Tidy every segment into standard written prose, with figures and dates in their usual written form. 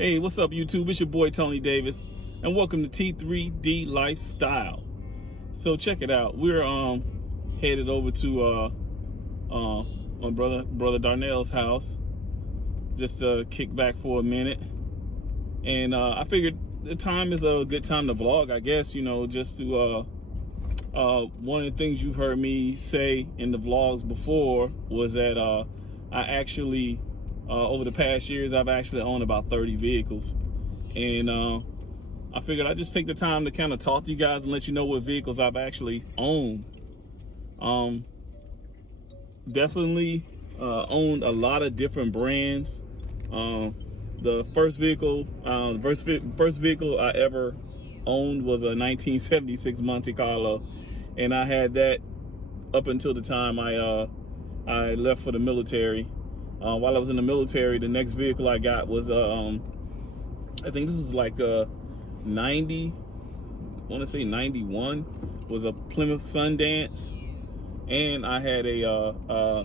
Hey, what's up, YouTube? It's your boy Tony Davis, and welcome to T3D Lifestyle. So check it out. We're headed over to my brother Darnell's house just to kick back for a minute, and I figured the time is a good time to vlog. I guess just to one of the things you've heard me say in the vlogs before was that I actually over the past years, I've actually owned about 30 vehicles. And I figured I'd just take the time to kind of talk to you guys and let you know what vehicles I've actually owned. Definitely owned a lot of different brands. The first vehicle I ever owned was a 1976 Monte Carlo. And I had that up until the time I left for the military. While I was in the military, the next vehicle I got was I think this was like 90, I want to say 91, was a Plymouth Sundance, and I had I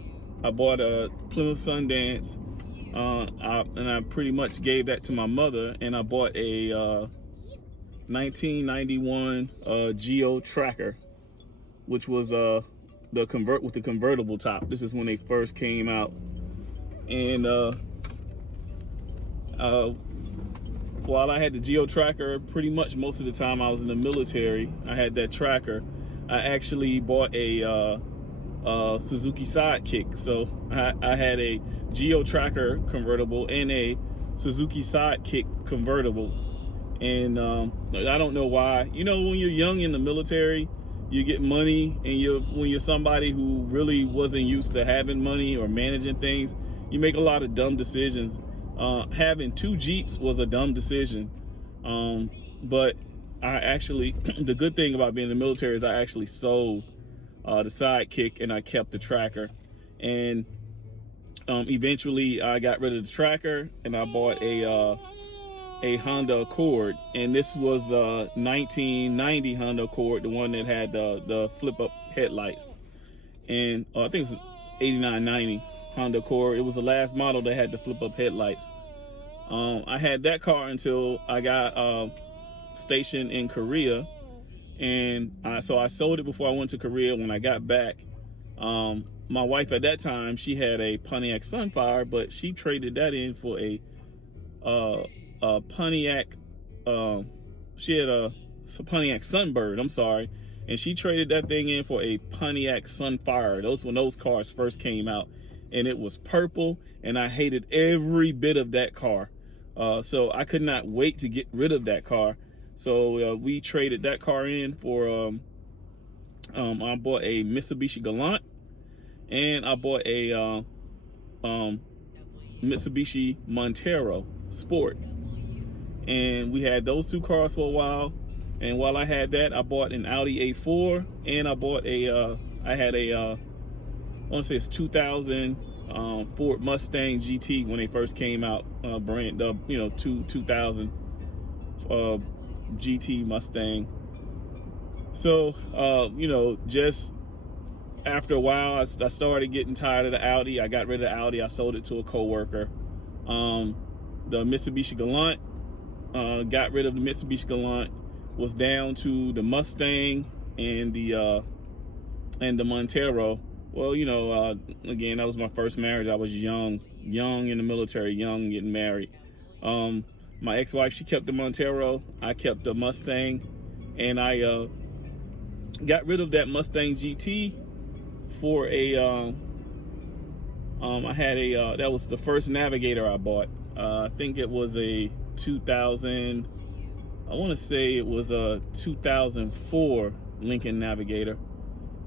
bought a Plymouth Sundance, and I pretty much gave that to my mother, and I bought a 1991 Geo Tracker, which was the convertible top. This is when they first came out. And while I had the Geo Tracker, pretty much most of the time I was in the military, I had that tracker. I actually bought a Suzuki Sidekick. So I had a Geo Tracker convertible and a Suzuki Sidekick convertible. And I don't know why. When you're young in the military, you get money, and when you're somebody who really wasn't used to having money or managing things, you make a lot of dumb decisions. Having two Jeeps was a dumb decision. But I actually, the good thing about being in the military is I actually sold the Sidekick and I kept the tracker. And eventually I got rid of the tracker and I bought a Honda Accord. And this was a 1990 Honda Accord, the one that had the flip up headlights. And I think it was 8990 Honda Accord. It was the last model that had the flip up headlights. I had that car until I got stationed in Korea, and so I sold it before I went to Korea. When I got back, my wife at that time, she had a Pontiac Sunfire, but she traded that in for a Pontiac. She had a Pontiac Sunbird. I'm sorry. And she traded that thing in for a Pontiac Sunfire. When those cars first came out. And it was purple, and I hated every bit of that car. So I could not wait to get rid of that car. So we traded that car in for, I bought a Mitsubishi Galant, and I bought a Mitsubishi Montero Sport. And we had those two cars for a while. And while I had that, I bought an Audi A4, and I bought I want to say it's 2000 Ford Mustang GT when they first came out, 2000 GT Mustang. So just after a while, I started getting tired of the Audi. I got rid of the Audi. I sold it to a coworker. The Mitsubishi Galant, got rid of the Mitsubishi Galant, was down to the Mustang and the Montero. Well, again, that was my first marriage. I was young in the military, young getting married. My ex-wife, she kept the Montero. I kept the Mustang, and I got rid of that Mustang GT for a. I had a that was the first Navigator I bought. I think it was a 2000. I want to say it was a 2004 Lincoln Navigator.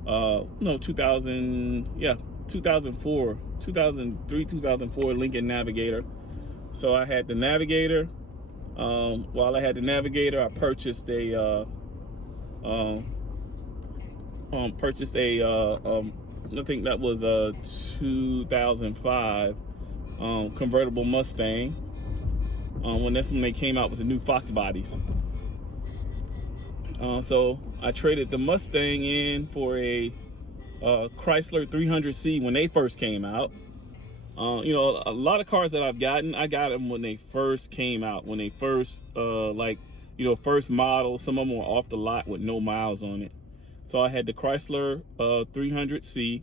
2004, 2003, 2004 Lincoln Navigator. So I had the Navigator. While I had the Navigator, I purchased a I think that was a 2005 convertible Mustang. When they came out with the new Fox bodies. So I traded the Mustang in for a Chrysler 300C when they first came out. You know, a lot of cars that I've gotten, I got them when they first came out, when they first, like, you know, first model. Some of them were off the lot with no miles on it. So I had the Chrysler 300C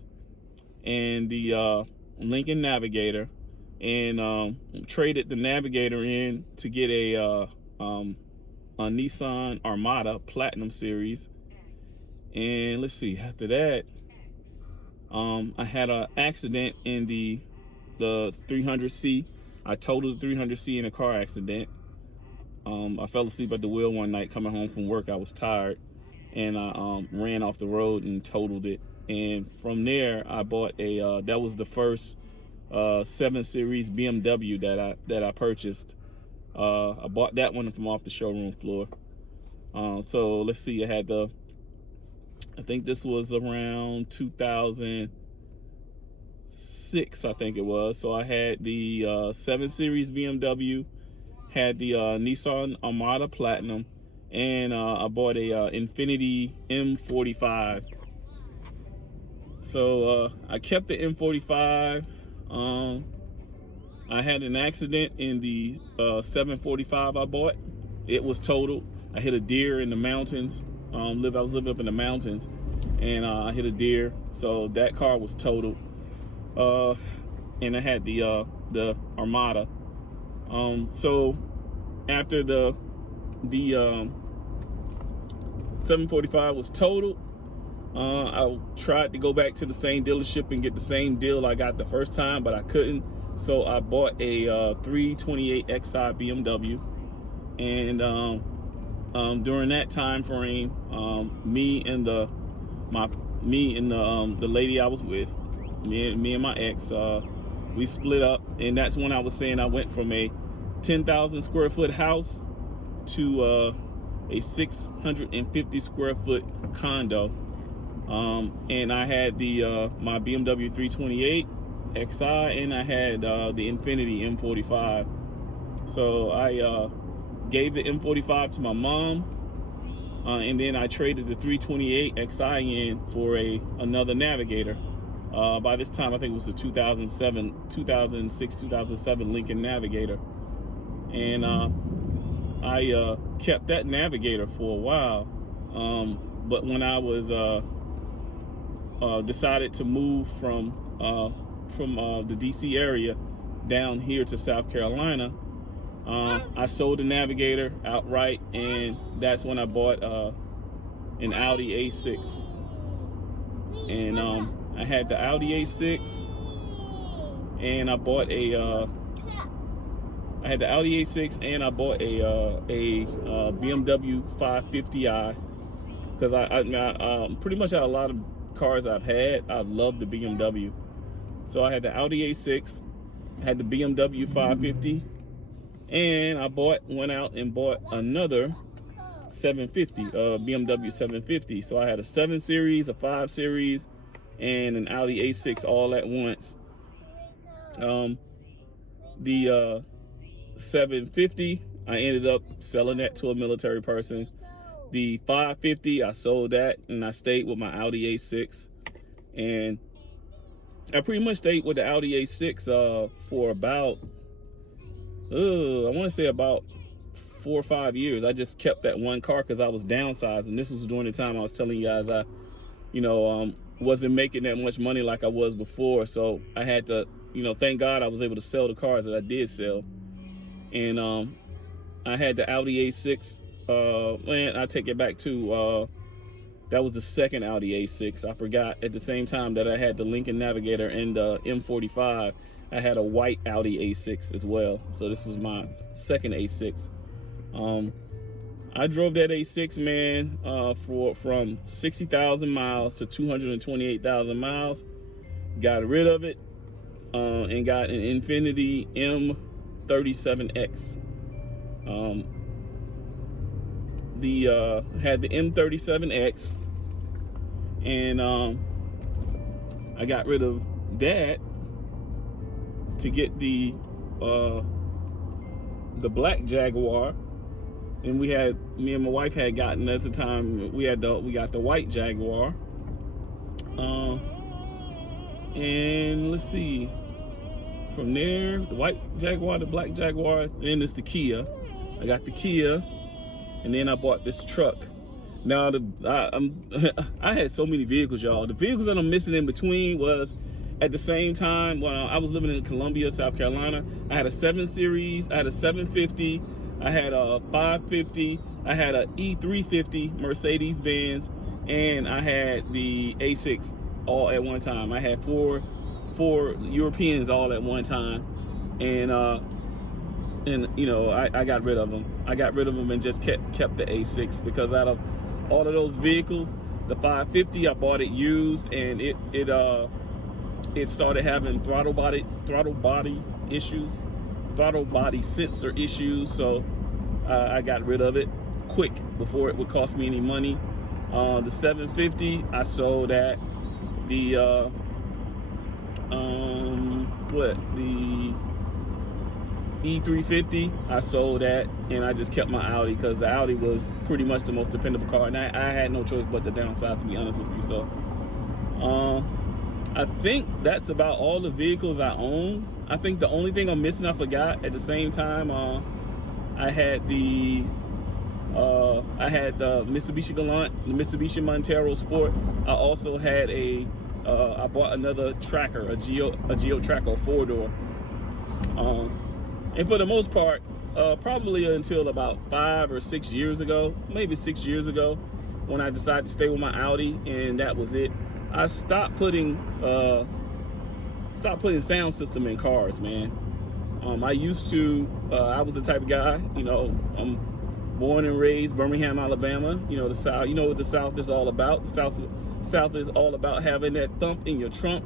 and the Lincoln Navigator, and traded the Navigator in to get a Nissan Armada Platinum Series. And let's see, after that, I had an accident in the 300C. I totaled the 300C in a car accident. I fell asleep at the wheel one night coming home from work. I was tired, and I ran off the road and totaled it. And from there, I bought a that was the first 7 Series BMW that I purchased. I bought that one from off the showroom floor. So let's see, I had I think this was around 2006, I think it was. So I had the 7 Series BMW, had the Nissan Armada Platinum, and I bought a Infiniti M45. So I kept the M45. I had an accident in the 745 I bought. It was totaled. I hit a deer in the mountains. I was living up in the mountains, and I hit a deer. So that car was totaled. And I had the Armada. So after the 745 was totaled, I tried to go back to the same dealership and get the same deal I got the first time, but I couldn't. So I bought a 328 Xi BMW, and during that time frame, me and the lady I was with, me and my ex, we split up, and that's when I was saying I went from a 10,000 square foot house to a 650 square foot condo. And I had my BMW 328 Xi, and I had the Infiniti M45. So I gave the M45 to my mom, and then I traded the 328 Xi in for another Navigator. By this time, I think it was the 2006, 2007 Lincoln Navigator. And I kept that Navigator for a while. But when I was decided to move from the DC area down here to South Carolina, I sold the Navigator outright, and that's when I bought an Audi A6. And I had the Audi A6, and I bought I had the Audi A6, and I bought a BMW 550i, because I pretty much out of a lot of cars I've had, I love the BMW. So I had the Audi A6, I had the BMW 550, and I went out and bought another 750, BMW 750. So I had a 7 Series, a 5 Series, and an Audi A6 all at once. The 750, I ended up selling that to a military person. The 550, I sold that, and I stayed with my Audi A6. And I pretty much stayed with the Audi A6 for about, I want to say about 4 or 5 years. I just kept that one car because I was downsized, and this was during the time I was telling you guys I, wasn't making that much money like I was before. So I had to, thank God I was able to sell the cars that I did sell. And I had the Audi A6. And I take it back to that was the second Audi A6. I forgot at the same time that I had the Lincoln Navigator and the M45, I had a white Audi A6 as well. So this was my second A6. I drove that A6, man, from 60,000 miles to 228,000 miles. Got rid of it, and got an Infiniti M37X. Had the M37X, and I got rid of that to get the black Jaguar. And me and my wife had gotten, at the time, we got the white Jaguar. And let's see, from there, the white Jaguar, the black Jaguar, then it's the Kia. I got the Kia, and then I bought this truck. Now, I had so many vehicles, y'all. The vehicles that I'm missing in between was, at the same time, when I was living in Columbia, South Carolina, I had a 7 Series, I had a 750, I had a 550, I had a E350 Mercedes-Benz, and I had the A6 all at one time. I had four Europeans all at one time, and you know, I got rid of them. I got rid of them and just kept the A6, because out of all of those vehicles, the 550, I bought it used, and it started having throttle body issues, throttle body sensor issues. So I got rid of it quick before it would cost me any money. The 750, I sold that. The the E350, I sold that, and I just kept my Audi, because the Audi was pretty much the most dependable car, and I had no choice but to downsize, to be honest with you. So I think that's about all the vehicles I own. I think the only thing I'm missing, I forgot at the same time, I had the Mitsubishi Galant, the Mitsubishi Montero Sport. I also had I bought another tracker, a Geo Tracker, a 4-door. And for the most part, probably until about 5 or 6 years ago, maybe 6 years ago, when I decided to stay with my Audi, and that was it. I stopped putting sound system in cars, man. I used to, I was the type of guy, you know, I'm born and raised Birmingham, Alabama. You know, the South, you know what the South is all about. The South is all about having that thump in your trunk,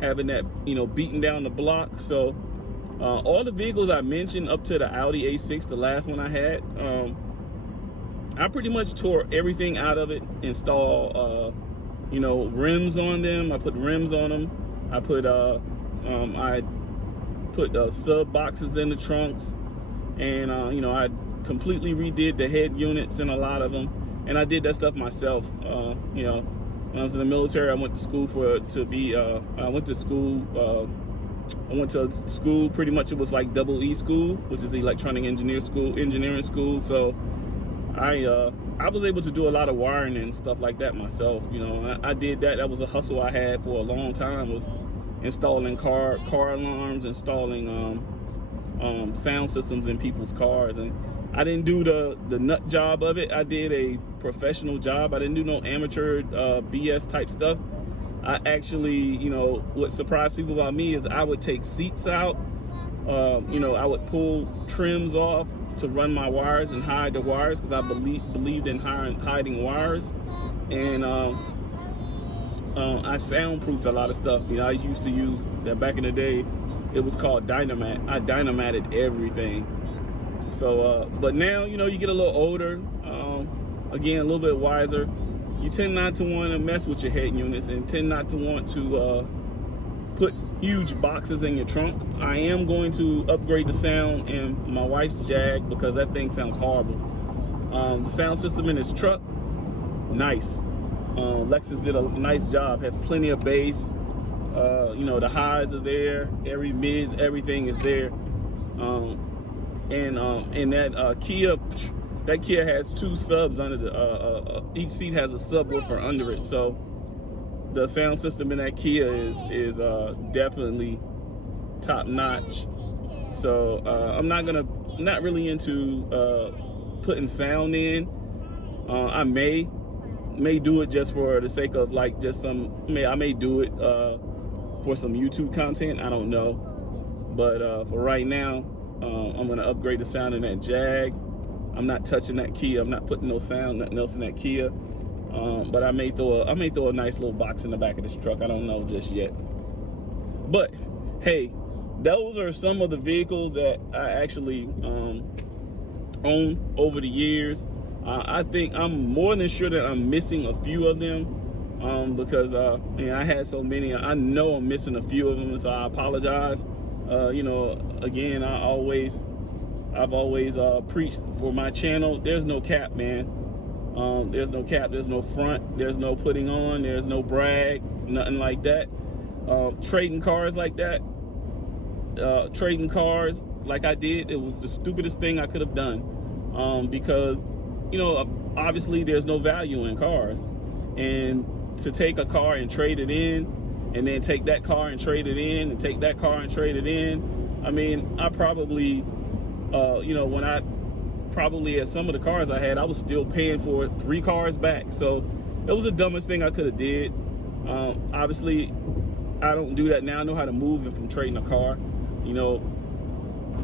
having that, you know, beating down the block. So all the vehicles I mentioned up to the Audi A6, the last one I had, I pretty much tore everything out of it, installed, you know, rims on them. I put rims on them. I put sub boxes in the trunks, and you know, I completely redid the head units in a lot of them, and I did that stuff myself. You know, when I was in the military, I went to school I went to school, pretty much it was like double E school, which is the electronic engineering school. So I was able to do a lot of wiring and stuff like that myself. You know, I did that. That was a hustle I had for a long time, was installing car alarms, installing sound systems in people's cars. And I didn't do the nut job of it. I did a professional job. I didn't do no amateur BS type stuff. I actually, you know, what surprised people about me is I would take seats out. You know, I would pull trims off to run my wires and hide the wires, because I believed in hiding wires. And I soundproofed a lot of stuff. You know, I used to use that back in the day. It was called Dynamat. I dynamated everything. So, but now, you know, you get a little older, again, a little bit wiser. You tend not to want to mess with your head units, and tend not to want to put huge boxes in your trunk. I am going to upgrade the sound in my wife's Jag, because that thing sounds horrible. The sound system in this truck, nice. Lexus did a nice job. Has plenty of bass. You know, the highs are there. Every mids, everything is there. And that Kia. That Kia has 2 subs under the, each seat has a subwoofer under it. So the sound system in that Kia is definitely top notch. So I'm not really into putting sound in. I may do it just for the sake of like just I may do it for some YouTube content. I don't know. But for right now, I'm gonna upgrade the sound in that Jag. I'm not touching that Kia. I'm not putting no sound, nothing else in that Kia. But I may throw a nice little box in the back of this truck. I don't know just yet. But hey, those are some of the vehicles that I actually own over the years. I think I'm more than sure that I'm missing a few of them, because I had so many. I know I'm missing a few of them, so I apologize. You know, again, I've always preached for my channel. There's no cap, man. There's no cap. There's no front. There's no putting on. There's no brag. Nothing like that. Trading cars like that, trading cars like I did, it was the stupidest thing I could have done, because, you know, obviously there's no value in cars, and to take a car and trade it in, and then take that car and trade it in, and take that car and trade it in. I mean, I probably, you know, when I probably at some of the cars I had, I was still paying for 3 cars back. So it was the dumbest thing I could have did. Obviously, I don't do that now. I know how to move and from trading a car. You know,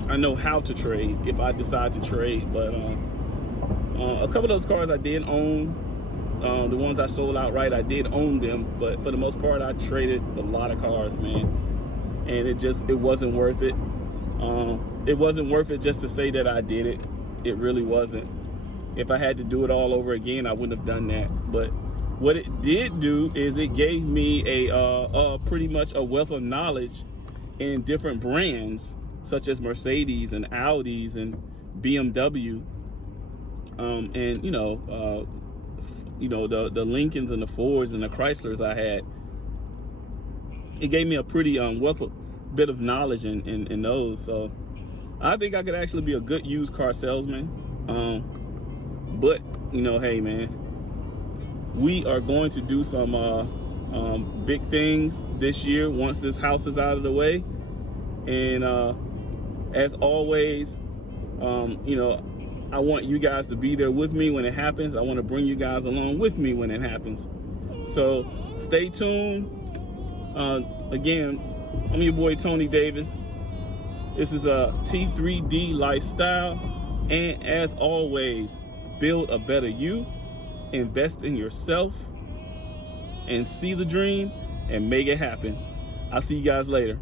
I know how to trade if I decide to trade. But a couple of those cars I did own. The ones I sold outright, I did own them. But for the most part, I traded a lot of cars, man. And it wasn't worth it. It wasn't worth it just to say that I did it. It really wasn't. If I had to do it all over again, I wouldn't have done that. But what it did do is it gave me a pretty much a wealth of knowledge in different brands, such as Mercedes and Audis and BMW, and you know, the Lincolns and the Fords and the Chryslers I had. It gave me a pretty bit of knowledge in those. So I think I could actually be a good used car salesman. But you know, hey man, we are going to do some big things this year once this house is out of the way. And as always, you know, I want you guys to be there with me when it happens. I want to bring you guys along with me when it happens. So stay tuned. Again, I'm your boy Tony Davis. This is a T3D lifestyle. And as always, build a better you, invest in yourself, and see the dream and make it happen. I'll see you guys later.